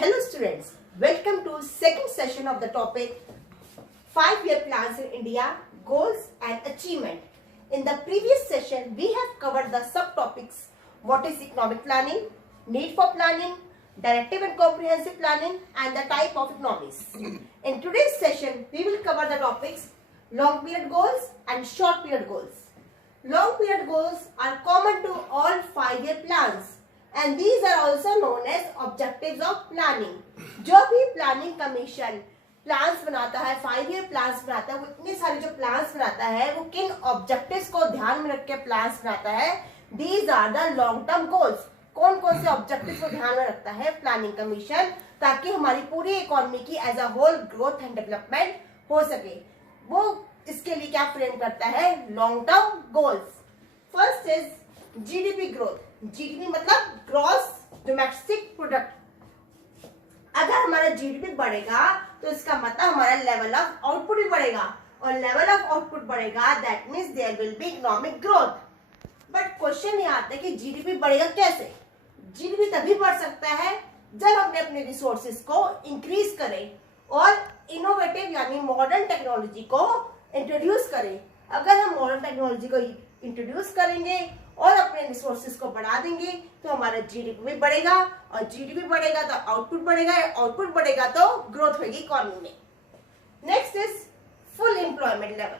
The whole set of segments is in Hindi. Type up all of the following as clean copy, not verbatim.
Hello students, welcome to second session of the topic 5-year plans in India, goals and achievement. In the previous session, we have covered the subtopics what is economic planning, need for planning, directive and comprehensive planning and the type of economies. In today's session, we will cover the topics long period goals and short period goals. Long period goals are common to all 5-year plans. And these are also known as objectives of planning. जो भी प्लानिंग कमीशन प्लान्स बनाता है 5-year प्लान्स बनाता है, वो इतने सारे जो प्लान्स बनाता है वो किन ऑब्जेक्टिव्स को ध्यान में रख के प्लान्स बनाता है. These are the long term goals. कौन कौन से ऑब्जेक्टिव्स को ध्यान में रखता है प्लानिंग कमीशन ताकि हमारी पूरी इकोनॉमी की as a whole growth and development हो सके. वो इसके लिए क्या फ्रेम करता है? Long term goals. First is GDP growth. GDP मतलब ग्रॉस डोमेस्टिक प्रोडक्ट. अगर हमारा जीडीपी बढ़ेगा तो इसका मतलब हमारा लेवल ऑफ आउटपुट भी बढ़ेगा और लेवल ऑफ आउटपुट बढ़ेगा that means there will be economic growth. But question ये आता है कि जीडीपी बढ़ेगा कैसे? जीडीपी तभी बढ़ सकता है जब हम अपने रिसोर्सेज को इंक्रीज करें और इनोवेटिव यानी मॉडर्न टेक्नोलॉजी को इंट्रोड्यूस करें. अगर हम मॉडर्न टेक्नोलॉजी को इंट्रोड्यूस करेंगे और अपने रिसोर्सेज को बढ़ा देंगे तो हमारा जीडीपी भी बढ़ेगा और जीडीपी बढ़ेगा तो आउटपुट बढ़ेगा, आउटपुट बढ़ेगा तो ग्रोथ होगी इकोनॉमी में. Next is full employment level.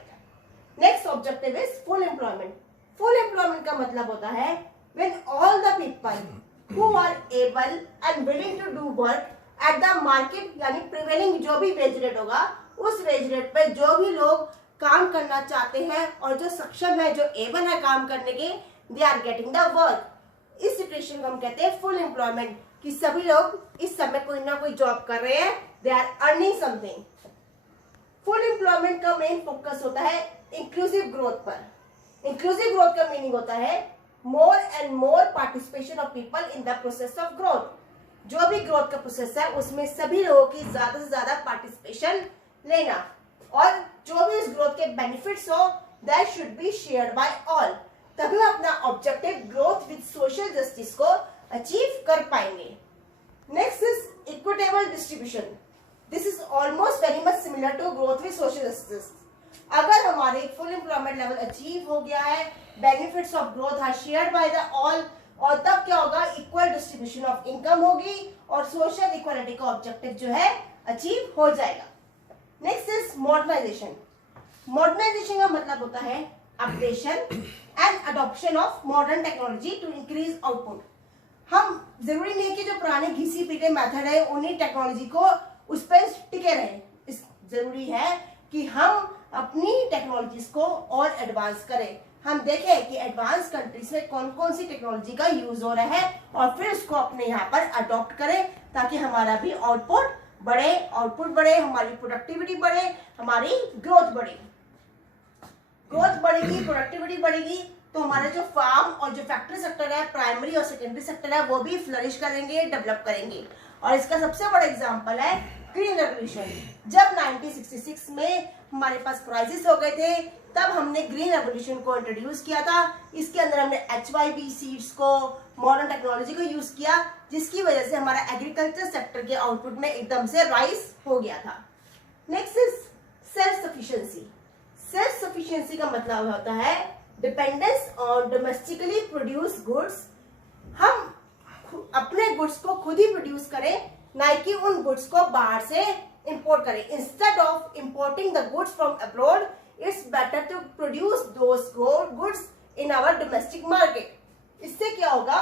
Next objective is full employment. Full employment का मतलब होता है when all the people who are able and willing to do work at the market यानी प्रिवेलिंग जो भी वेज रेट होगा उस वेज रेट पे जो भी लोग काम करना चाहते हैं और जो सक्षम है, जो एबल है काम करने के, they are getting the work. इस सिचुएशन को हम कहते हैं फुल एम्प्लॉयमेंट कि सभी लोग इस समय कोई ना कोई जॉब कर रहे हैं, they are earning something. Full employment का मेन फोकस होता है इंक्लूसिव ग्रोथ पर. इंक्लूसिव ग्रोथ का मीनिंग होता है more and more participation of people in the process of growth. जो भी ग्रोथ का प्रोसेस है उसमें सभी लोगों की ज्यादा से ज्यादा पार्टिसिपेशन लेना और जो भी इस ग्रोथ के बेनिफिट्स हो that should be shared by all. तभी हम अपना objective growth with social justice को अचीव कर पाएंगे. Next is equitable distribution. This is almost very much similar to growth with social justice. अगर हमारे फुल एम्प्लॉयमेंट लेवल अचीव हो गया है, benefits of growth are shared by the all और तब क्या होगा? इक्वल डिस्ट्रीब्यूशन ऑफ इनकम होगी और सोशल इक्वालिटी का ऑब्जेक्टिव जो है अचीव हो जाएगा. Next is modernisation. मॉडर्नाइजेशन का मतलब होता है updation and adoption of modern technology to increase output. हम जरूरी नहीं कि जो पुराने घिसी पीटे मेथड है उन्हीं टेक्नोलॉजी को उस पर टिके रहे. इस जरूरी है कि हम अपनी टेक्नोलॉजीज को और एडवांस करें. हम देखें कि एडवांस कंट्रीज में कौन कौन सी टेक्नोलॉजी का यूज हो रहा है और फिर उसको अपने यहाँ पर अडॉप्ट करें ताकि हमारा भी आउटपुट बढ़े, हमारी प्रोडक्टिविटी बढ़े, हमारी ग्रोथ बढ़े. ग्रोथ बढ़ेगी, प्रोडक्टिविटी बढ़ेगी तो हमारा जो फार्म और जो फैक्ट्री सेक्टर है, प्राइमरी और सेकेंडरी सेक्टर है, वो भी फ्लरिश करेंगे, डेवलप करेंगे. और इसका सबसे बड़ा एग्जांपल है ग्रीन रेवोल्यूशन. जब 1966 में हमारे पास क्राइसिस हो गए थे तब हमने ग्रीन रेवोल्यूशन को इंट्रोड्यूस किया था. इसके अंदर हमने HYB सीड्स को, मॉडर्न टेक्नोलॉजी को यूज किया जिसकी वजह से हमारा एग्रीकल्चर सेक्टर के आउटपुट में एकदम से राइज हो गया था. Next is self sufficiency. Self sufficiency का मतलब होता है dependence on domestically produce goods. हम अपने गुड्स को खुद ही प्रोड्यूस करें, ना कि उन गुड्स को बाहर से इंपोर्ट करें. Instead of importing the goods from abroad it's better to produce those goods in our domestic market. इससे क्या होगा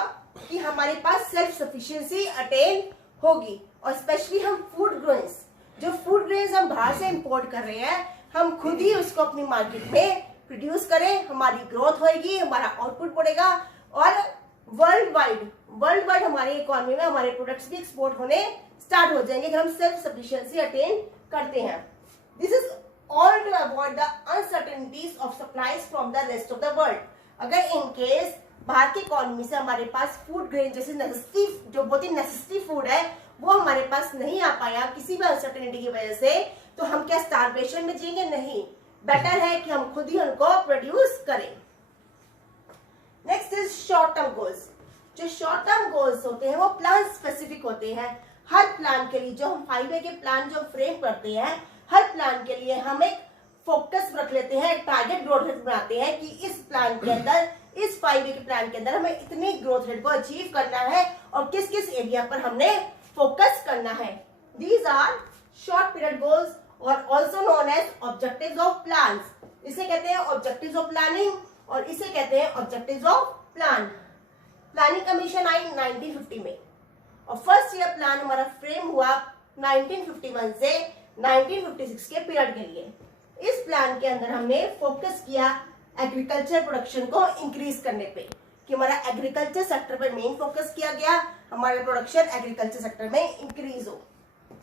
कि हमारे पास सेल्फ सफिशिएंसी अटेन होगी और स्पेशली हम फूड ग्रेन्स हम बाहर से इंपोर्ट कर रहे हैं, हम खुद ही उसको अपनी मार्केट में प्रोड्यूस करें, हमारी ग्रोथ होगी, हमारा आउटपुट बढ़ेगा और वर्ल्ड वाइड हमारी इकोनॉमी में हमारे प्रोडक्ट्स भी एक्सपोर्ट होने स्टार्ट हो जाएंगे अगर हम सेल्फ सफिशिएंसी अटेन करते हैं. This is all to avoid the uncertainties of supplies from the rest of the world. अगर इन केस बाहर की इकोनॉमी से हमारे पास फूड ग्रेन जैसे जो बहुत ही नेसेसिटी फूड है वो हमारे पास नहीं आ पाया किसी भी अनसर्टेनिटी की वजह से, तो हम क्या स्टारवेशन में जिएंगे? नहीं. बेटर है कि हम खुद ही उनको प्रोड्यूस करें. Next is short term goals. जो शॉर्ट टर्म गोल्स होते हैं वो प्लान स्पेसिफिक होते हैं. हर प्लान के लिए जो हम 5A के प्लान जो फ्रेम करते हैं, हर प्लान के लिए हम एक फोकस रख लेते हैं, टारगेट ग्रोथ रेट बनाते हैं कि इस प्लान के अंदर, इस 5A के प्लान के अंदर हमें इतनी ग्रोथ रेट को अचीव करना है और किस किस एरिया पर हमने फोकस करना है। These are short period goals और also known as objectives of plans. इसे कहते हैं ऑब्जेक्टिव्स ऑफ प्लानिंग और इसे कहते हैं objectives of plan. Planning commission आई 1950 में और फर्स्ट ईयर प्लान हमारा फ्रेम हुआ 1951 से 1956 के पीरियड के लिए। इस प्लान के अंदर हमने फोकस किया एग्रीकल्चर प्रोडक्शन को इंक्रीज करने पे, कि हमारा एग्रीकल्चर सेक्टर पे मेन फोकस किया गया, हमारा प्रोडक्शन एग्रीकल्चर सेक्टर में इंक्रीज हो।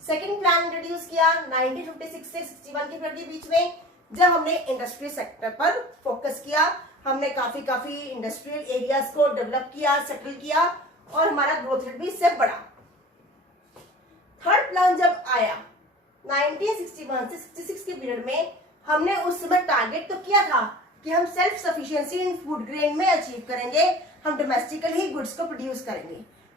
सेकंड प्लान इंट्रोड्यूस किया 1956 से 61 के पीरियड के बीच में, जब हमने इंडस्ट्री सेक्टर पर फोकस किया। हमने काफी इंडस्ट्रियल एरियाज को डेवलप किया, सेटल किया और हमारा ग्रोथ रेट भी इससे बढ़ा। थर्ड प्लान जब आया 1961 से 66 के पीरियड में, हमने उस समय टारगेट तो किया था कि हम सेल्फ सफिशिएंसी इन फूड ग्रेन में अचीव करेंगे, हम डोमेस्टिकली ही गुड्स को प्रोड्यूस करेंगे।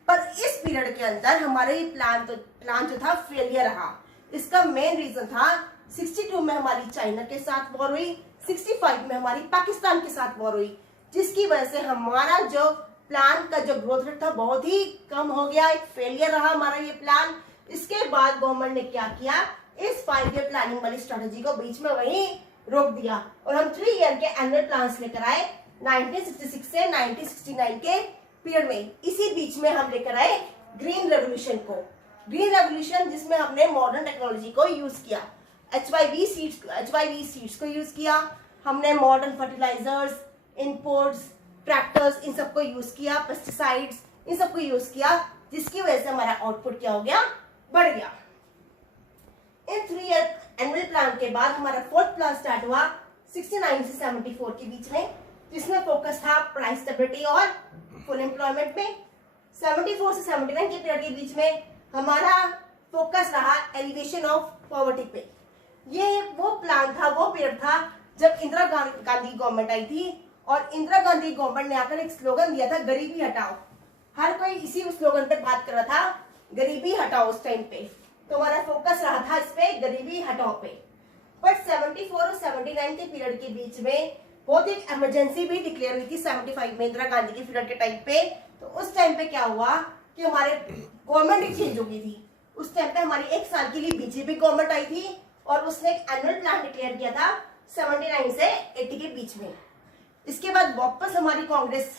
पर इस पीरियड के अंदर हमारे प्लान जो था फेलियर रहा। इसका मेन रीजन था 62 में हमारी चाइना के साथ वॉर हुई, 65 में हमारी पाकिस्तान के साथ वॉर हुई, जिसकी वजह से हमारा जो प्लान का जो ग्रोथ रेट था बहुत ही कम हो गया, एक फेलियर रहा हमारा ये प्लान। इसके बाद गवर्नमेंट ने क्या किया, इस 5 ईयर प्लानिंग वाली स्ट्रेटेजी को बीच में वहीं रोक दिया और हम 3 ईयर के एनुअल प्लान्स लेकर आए 1966 से 1969 के पीरियड में। इसी बीच में हम लेकर आए ग्रीन रेवोल्यूशन को, ग्रीन रेवोल्यूशन जिसमें हमने मॉडर्न टेक्नोलॉजी को यूज किया, HYV सीड्स को यूज किया, हमने मॉडर्न फर्टिलाइजर्स, इनपुट्स, ट्रैक्टर्स, इन सबको यूज किया, पेस्टिसाइड्स, इन सबको यूज किया, जिसकी वजह से हमारा आउटपुट क्या हो गया, बढ़ गया। इन 3 ईयर एनुअल प्लान के बाद हमारा फोर्थ प्लान स्टार्ट हुआ 69 से 74 के बीच में, जिसमें फोकस था प्राइस स्टेबिलिटी और फुल एम्प्लॉयमेंट में। 74 से 79 के पीरियड के बीच में हमारा फोकस रहा एलिवेशन ऑफ पॉवर्टी पे। ये वो प्लान था, वो पीरियड था जब इंदिरा गांधी गवर्नमेंट आई थी और इंदिरा गांधी गवर्नमेंट ने आकर एक स्लोगन दिया था, गरीबी हटाओ। हर कोई इसी स्लोगन पे बात कर रहा था, गरीबी हटाओ उस टाइम पे, तो हमारा फोकस रहा था इस पे, गरीबी हटाओ पे। बट 74 और 79 के पीरियड के बीच में बहुत एक इमरजेंसी भी डिक्लेयर हुई थी 75 में इंदिरा गांधी के पीरियड के टाइम पे। तो उस टाइम पे क्या हुआ कि हमारे गवर्नमेंट चेंज हो गई थी। उस टाइम पे हमारी 1 साल के लिए बीजेपी गवर्नमेंट आई थी और उसने एक एनुअल प्लान डिक्लेयर किया था 79 से 80 के बीच में। इसके बाद वापस हमारी कांग्रेस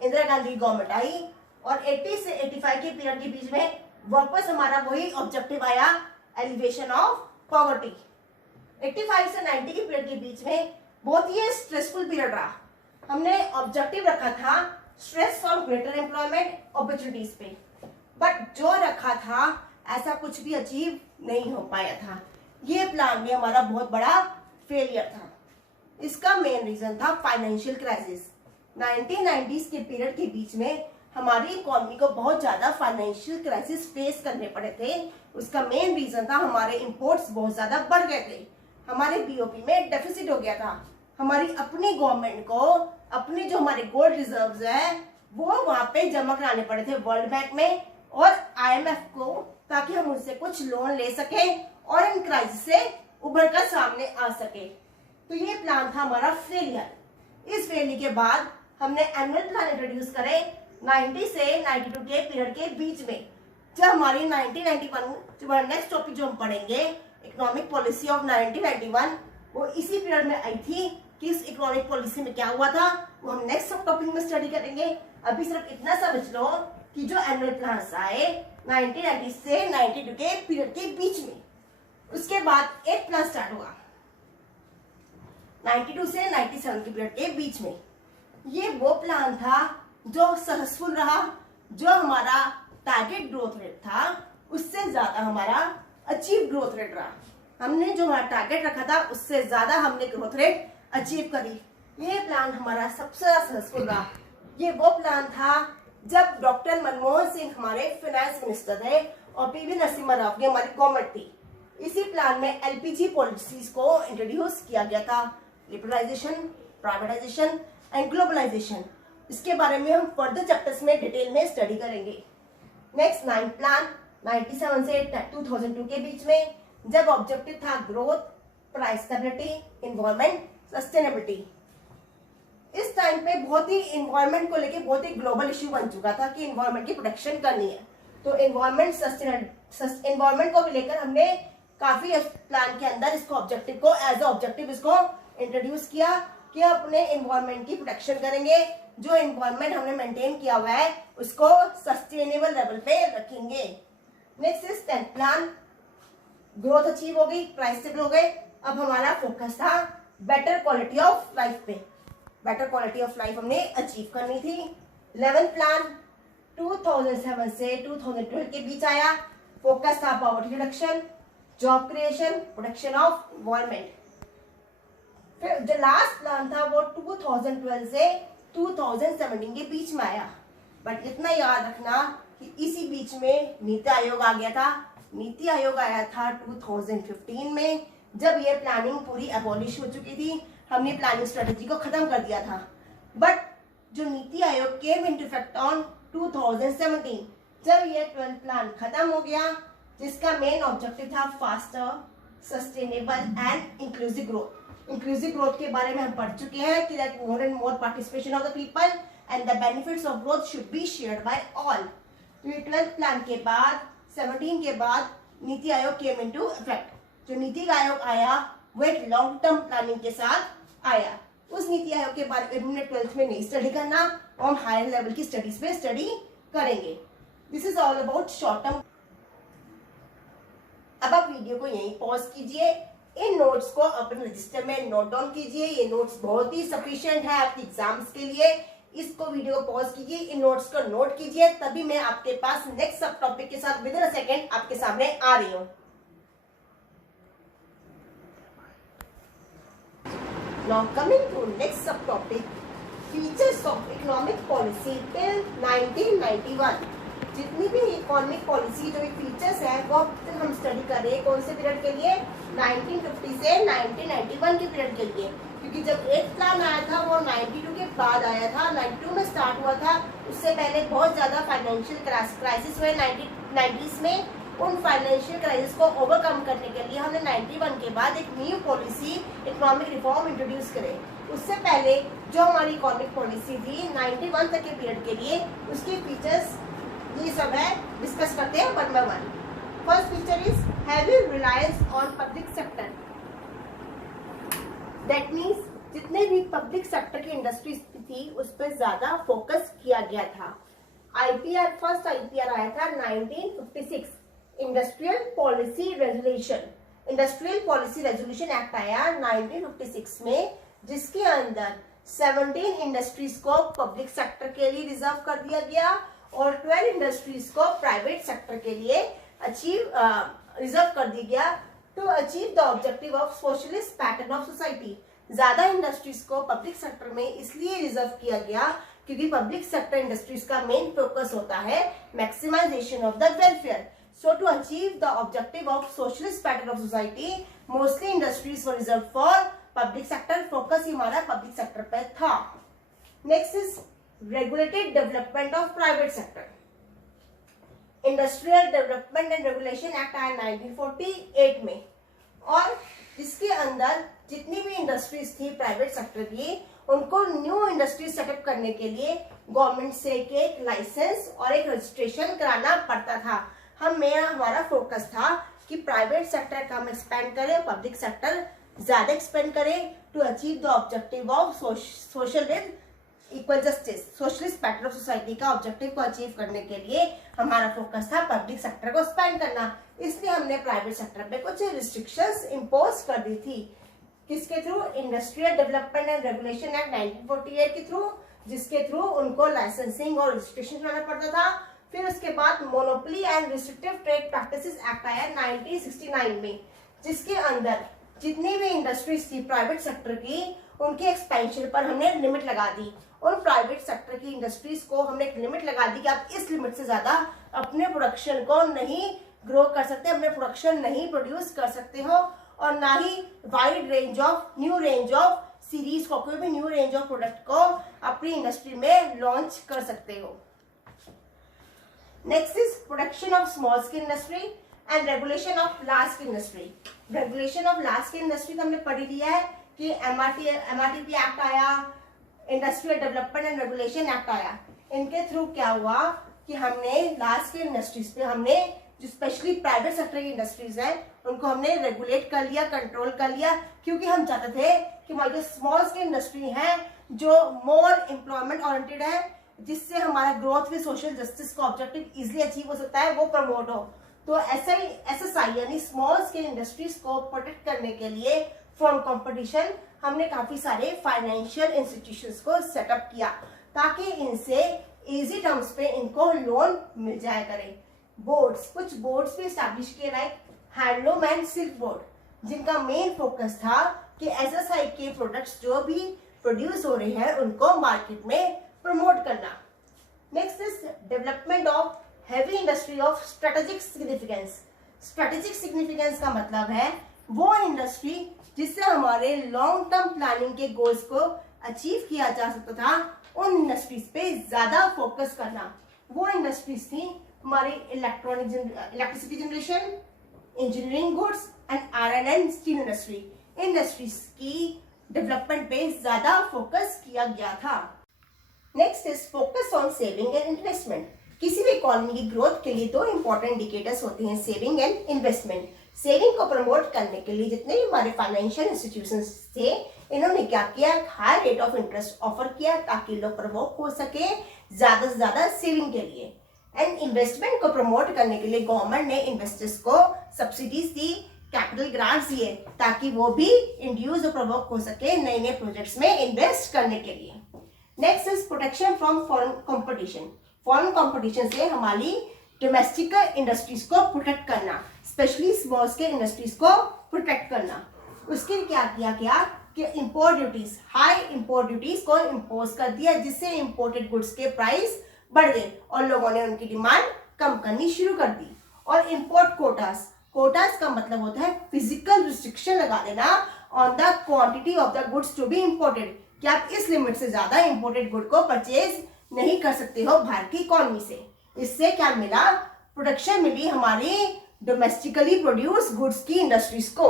इंदिरा गांधी गवर्नमेंट आई और 80 से 85 के पीरियड के बीच में वापस हमारा वही ऑब्जेक्टिव आया, एलिवेशन ऑफ पॉवर्टी। 85 से 90 के पीरियड के बीच में बहुत ही स्ट्रेसफुल पीरियड रहा। हमने ऑब्जेक्टिव रखा था stress on greater employment opportunities पे, बट जो रखा था ऐसा कुछ भी अचीव नहीं हो पाया था। ये प्लान भी हमारा बहुत बड़ा फेलियर था। इसका मेन रीजन था फाइनेंशियल क्राइसिस। 1990s के पीरियड के बीच में हमारी इकोनॉमी को बहुत ज्यादा फाइनेंशियल क्राइसिस फेस करने पड़े थे। उसका मेन रीजन था हमारे इंपोर्ट्स बहुत ज्यादा बढ़ गए थे, हमारे बीओपी में डेफिसिट हो गया था। हमारी अपनी गवर्नमेंट को अपने जो हमारे गोल्ड रिजर्व्स है वो वहां पे जमा कराने पड़े थे वर्ल्ड बैंक में और IMF को, ताकि हम उनसे कुछ लोन ले सके और इन क्राइसिस से उभर कर सामने आ सके। तो ये प्लान था हमारा फेलियर। इस फेलियर के बाद हमने एनुअल प्लान इंट्रोड्यूस करे 90 से 92 के पीरियड के बीच में, जब हमारी 1991 जो नेक्स्ट टॉपिक जो हम पढ़ेंगे इकोनॉमिक पॉलिसी ऑफ 1991, वो इसी पीरियड में आई थी। कि इस इकोनॉमिक पॉलिसी में क्या हुआ था वो हम नेक्स्ट सब टॉपिक में स्टडी करेंगे। अभी सिर्फ इतना समझ लो कि जो एनुअल प्लान्स आए 1990 से 92 के पीरियड के बीच में, उसके बाद एक प्लान स्टार्ट हुआ 92 से 97 के पीरियड के बीच में। ये वो प्लान था जो सक्सेसफुल रहा, जो हमारा टारगेट ग्रोथ रेट था उससे ज्यादा हमारा अचीव ग्रोथ रेट रहा। हमने जो हमारा टारगेट रखा था उससे ज्यादा हमने ग्रोथ रेट अचीव करी। ये प्लान हमारा सबसे ज्यादा सक्सेसफुल रहा। ये वो प्लान था जब डॉक्टर मनमोहन सिंह हमारे फाइनेंस मिनिस्टर थे और PV नरसिम्हा राव की हमारी गवर्नमेंट थी। इसी प्लान में LPG पॉलिसीज को इंट्रोड्यूस किया गया था, लिबरलाइजेशन, प्राइवेटाइजेशन एंड ग्लोबलाइजेशन। इसके बारे में हम फर्दर चैप्टर्स में डिटेल में स्टडी करेंगे। नेक्स्ट 9th प्लान 97 से 2002 के बीच में, जब ऑब्जेक्टिव था growth, price stability, environment, sustainability. इस टाइम पे बहुत ही इन्वायरमेंट को लेके बहुत ही ग्लोबल इश्यू बन चुका था कि इन्वायरमेंट की प्रोटेक्शन करनी है। तो इन्वायरमेंट को लेकर हमने काफी प्लान के अंदर इसको ऑब्जेक्टिव को एज ऑब्जेक्टिव इसको इंट्रोड्यूस किया कि अपने इन्वायरमेंट की प्रोटेक्शन करेंगे, जो इन्वायरमेंट हमने मेंटेन किया हुआ है उसको सस्टेनेबल लेवल पे रखेंगे। Next is 10th plan, growth achieve हो गई, प्राइस स्टेबल हो गए। अब हमारा फोकस था बेटर क्वालिटी ऑफ लाइफ पे। बेटर क्वालिटी ऑफ लाइफ हमने अचीव करनी थी। 11th प्लान 2007 से 2012 के बीच आया। फोकस था poverty reduction, job creation, protection of environment. फिर जो लास्ट प्लान था वो 2012 से 2017 के बीच में आया। बट इतना याद रखना कि इसी बीच में नीति आयोग आ गया था। नीति आयोग आया था 2015 में, जब ये प्लानिंग पूरी अबॉलिश हो चुकी थी। हमने प्लानिंग स्ट्रेटेजी को खत्म कर दिया था। बट जो NITI Aayog came into effect on 2017, जब ये 12th प्लान खत्म हो गया, जिसका मेन ऑब्जेक्टिव था faster, sustainable and inclusive growth. Inclusive growth के बारे में हम पढ़ चुके हैं कि that more and more participation of the people and the benefits of growth should be shared by all. तो ये 12th प्लान के बाद 17 के बाद NITI Aayog came into effect. जो नीति आयोग आया वो एक लॉन्ग टर्म प्लानिंग के साथ आया। उस नीति आयोग के बारे में हमने 12th में नहीं स्टडी करना, और हम हायर लेवल की स्टडीज पे स्टडी करेंगे। This is all about short term. अब आप वीडियो को यहीं पॉज कीजिए, इन नोट्स को अपने रजिस्टर में नोट डाउन कीजिए। ये नोट्स बहुत ही सफिशिएंट है आपके एग्जाम्स के लिए। इसको वीडियो को पॉज कीजिए, इन नोट्स को नोट कीजिए, तभी मैं आपके पास नेक्स्ट सब टॉपिक के साथ विद इन अ सेकंड आपके सामने आ रही हूँ। Now coming to next subtopic, features of economic policy till 1991। जितनी भी इकोनॉमिक पॉलिसी जो फीचर्स है वो हम स्टडी कर रहे हैं कौन से पीरियड के लिए, 1950 से 1991 के पीरियड के लिए। क्योंकि जब 8th प्लान आया था वो 92 के बाद आया था, 92 में स्टार्ट हुआ था। उससे पहले बहुत ज्यादा फाइनेंशियल क्राइसिस हुए 1990s में। उन फाइनेंशियल क्राइसिस को ओवरकम करने के लिए हमने 91 के बाद एक new policy economic reform introduce करे। उससे पहले जो हमारी इकोनॉमिक पॉलिसी थी 91 तक के पीरियड के लिए, उसके फीचर्स ये सब है, डिस्कस करते हैं one by one. First feature is heavy reliance on public sector. That means जितने भी पब्लिक सेक्टर की इंडस्ट्रीज थी उस पर ज्यादा फोकस किया गया था। आईपीआर, फर्स्ट आईपीआर आया था 1956, industrial policy resolution. Industrial policy resolution act आया 1956 में, जिसके अंदर 17 इंडस्ट्रीज को पब्लिक सेक्टर के लिए रिजर्व कर दिया गया और 12 इंडस्ट्रीज को प्राइवेट सेक्टर के लिए रिजर्व कर दिया गया to achieve the objective of socialist pattern of society. ज्यादा इंडस्ट्रीज को पब्लिक सेक्टर में इसलिए रिजर्व किया गया क्योंकि पब्लिक सेक्टर इंडस्ट्रीज का मेन फोकस होता है maximisation of the welfare. So to achieve the objective of socialist pattern of society, mostly industries were reserved for public sector. Focus हमारा public sector पे था। Next is regulated development of private sector. Industrial Development and Regulation Act आया 1948 में, और जिसके अंदर जितनी भी इंडस्ट्रीज थी प्राइवेट सेक्टर की, उनको न्यू इंडस्ट्री सेटअप करने के लिए गवर्नमेंट से एक लाइसेंस और एक रजिस्ट्रेशन कराना पड़ता था। हमारा फोकस था कि प्राइवेट सेक्टर का हम एक्सपेंड करें, पब्लिक सेक्टर ज्यादा एक्सपेंड करें to achieve the objective of social with equal justice. Socialist pattern of society का ऑब्जेक्टिव को अचीव करने के लिए हमारा फोकस था पब्लिक सेक्टर को एक्सपेंड करना। इसलिए हमने प्राइवेट सेक्टर पे कुछ रिस्ट्रिक्शंस इम्पोज कर दी थी। किसके through? Industrial development and regulation act 1948 के थ्रू, जिसके थ्रू उनको लाइसेंसिंग और रजिस्ट्रेशन कराना पड़ता था। फिर उसके बाद monopoly and restrictive trade practices act आया 1969 में, जिसके अंदर जितनी भी इंडस्ट्रीज थी प्राइवेट सेक्टर की, उनके एक्सपेंशन पर हमने लिमिट लगा दी। और प्राइवेट सेक्टर की इंडस्ट्रीज को हमने एक लिमिट लगा दी कि आप इस लिमिट से ज्यादा अपने प्रोडक्शन को नहीं ग्रो कर सकते, अपने प्रोडक्शन नहीं प्रोड्यूस कर सकते हो, और ना ही wide range of new range of series को, कोई भी न्यू रेंज ऑफ प्रोडक्ट को अपनी इंडस्ट्री में लॉन्च कर सकते हो। Next is production of small scale industry and regulation of large scale industry. Regulation of large scale industry तो हमने पढ़ लिया है कि एमआरटीपी एक्ट आया, industrial development and regulation act आया। इनके थ्रू क्या हुआ कि हमने लार्ज स्केल इंडस्ट्रीज पे हमने जो स्पेशली प्राइवेट सेक्टर की इंडस्ट्रीज हैं उनको हमने रेगुलेट कर लिया, कंट्रोल कर लिया, क्योंकि हम चाहते थे कि हमारी जो स्मॉल स्केल इंडस्ट्री है जो मोर एम्प्लॉयमेंट ओरिएंटेड है, जिससे हमारा ग्रोथ विद सोशल जस्टिस का ऑब्जेक्टिव इजिली अचीव हो सकता है, वो प्रमोट हो। तो ऐसा ही एसएसआई यानी स्मॉल स्केल इंडस्ट्रीज को प्रोटेक्ट करने के लिए फ्रॉम कंपटीशन हमने काफी सारे फाइनेंशियल इंस्टीट्यूशंस को सेटअप किया ताकि इनसे इजी टर्म्स पे इनको लोन मिल जाया करे। बोर्ड्स, कुछ बोर्ड्स भी स्टैब्लिश किए, like handloom and silk board, जिनका मेन फोकस था कि एसएसआई के प्रोडक्ट्स जो भी प्रोड्यूस हो रहे हैं उनको मार्केट में प्रमोट करना। Next is development of heavy industry of strategic significance. Strategic significance का मतलब है वो इंडस्ट्री जिससे हमारे लॉन्ग टर्म प्लानिंग के गोल्स को अचीव किया जा सकता था, उन इंडस्ट्रीज पे ज्यादा फोकस करना। वो इंडस्ट्रीज थी हमारी electricity generation, engineering goods and iron and steel industry. Industries की डेवलपमेंट पे ज्यादा फोकस किया गया था। Next is focus on saving and investment. किसी भी इकोनॉमी की ग्रोथ के लिए दो इंपॉर्टेंट इंडिकेटर्स होते हैं, सेविंग एंड इन्वेस्टमेंट। सेविंग को प्रमोट करने के लिए जितने भी हमारे फाइनेंशियल इंस्टीट्यूशंस थे, इन्होंने क्या किया, high rate of interest offer किया ताकि लोग प्रमोट हो सके ज्यादा से ज्यादा सेविंग के लिए। एंड इन्वेस्टमेंट को प्रमोट करने के लिए गवर्नमेंट ने इन्वेस्टर्स को सब्सिडीज दी, कैपिटल ग्रांट्स दिए ताकि वो भी इंड्यूस और प्रमोट हो सके नए नए प्रोजेक्ट्स में इन्वेस्ट करने के लिए। Next is protection from foreign competition. Foreign competition से हमारी डोमेस्टिक इंडस्ट्रीज को प्रोटेक्ट करना, स्पेशली स्मॉल स्केल इंडस्ट्रीज को प्रोटेक्ट करना। उसके लिए क्या किया गया कि import duties, high import duties को इम्पोज कर दिया, जिससे इंपोर्टेड गुड्स के प्राइस बढ़ गए और लोगों ने उनकी डिमांड कम करनी शुरू कर दी। और इंपोर्ट कोटास, कोटास का मतलब होता है फिजिकल रिस्ट्रिक्शन लगा देना on the quantity of the goods to be imported, कि आप इस लिमिट से ज्यादा इंपोर्टेड गुड को परचेज नहीं कर सकते हो भारत की इकोनॉमी से। इससे क्या मिला, प्रोडक्शन मिली हमारी डोमेस्टिकली प्रोड्यूस गुड्स की इंडस्ट्रीज को।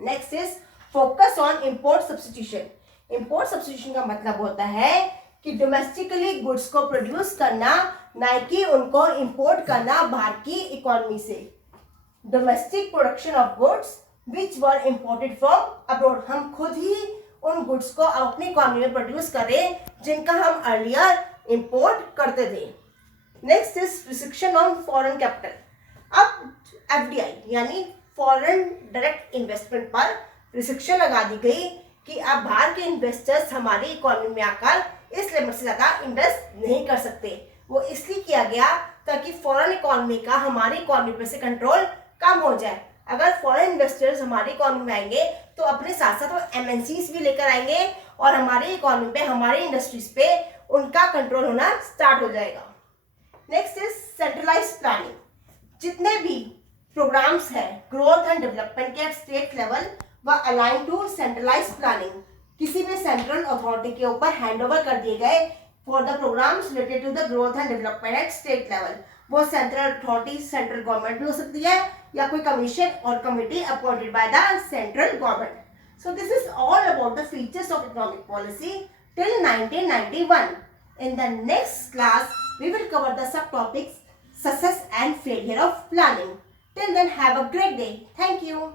Next is focus on import substitution. Import substitution का मतलब होता है कि डोमेस्टिकली गुड्स को प्रोड्यूस करना, ना कि उनको इंपोर्ट करना बाहर की इकोनॉमी से। Domestic production of goods which were imported from abroad, हम खुद ही उन गुड्स को अपनी इकोनॉमी में प्रोड्यूस करें जिनका हम अर्लियर इंपोर्ट करते थे। Next is restriction on foreign capital. अब एफडीआई यानी फॉरेन डायरेक्ट इन्वेस्टमेंट पर रिस्ट्रिक्शन लगा दी गई कि अब बाहर के इन्वेस्टर्स हमारी इकोनॉमी में आकर इस लिमिट से ज्यादा इन्वेस्ट नहीं कर सकते। वो इसलिए किया गया ताकि फॉरेन इकोनॉमी का हमारी इकोनॉमी पर से कंट्रोल कम हो जाए। अगर फॉरेन इन्वेस्टर्स हमारी इकोनॉमी में आएंगे तो अपने साथ साथ वो एमएनसीज भी लेकर आएंगे और हमारी इकोनॉमी पे, हमारी इंडस्ट्रीज पे उनका कंट्रोल होना स्टार्ट हो जाएगा। Next is centralised planning. जितने भी प्रोग्राम्स हैं ग्रोथ एंड डेवलपमेंट के स्टेट लेवल व अलाइन टू सेंट्रलाइज्ड प्लानिंग, किसी भी सेंट्रल अथॉरिटी के ऊपर हैंड ओवर कर दिए गए for the programmes related to the growth and development at state level. वो सेंट्रल अथॉरिटी, सेंट्रल गवर्नमेंट भी हो सकती है या कोई कमीशन और committee appointed by the central government. So this is all about the features of economic policy till 1991. In the next class, we will cover the subtopics success and failure of planning. Till then, have a great day. Thank you.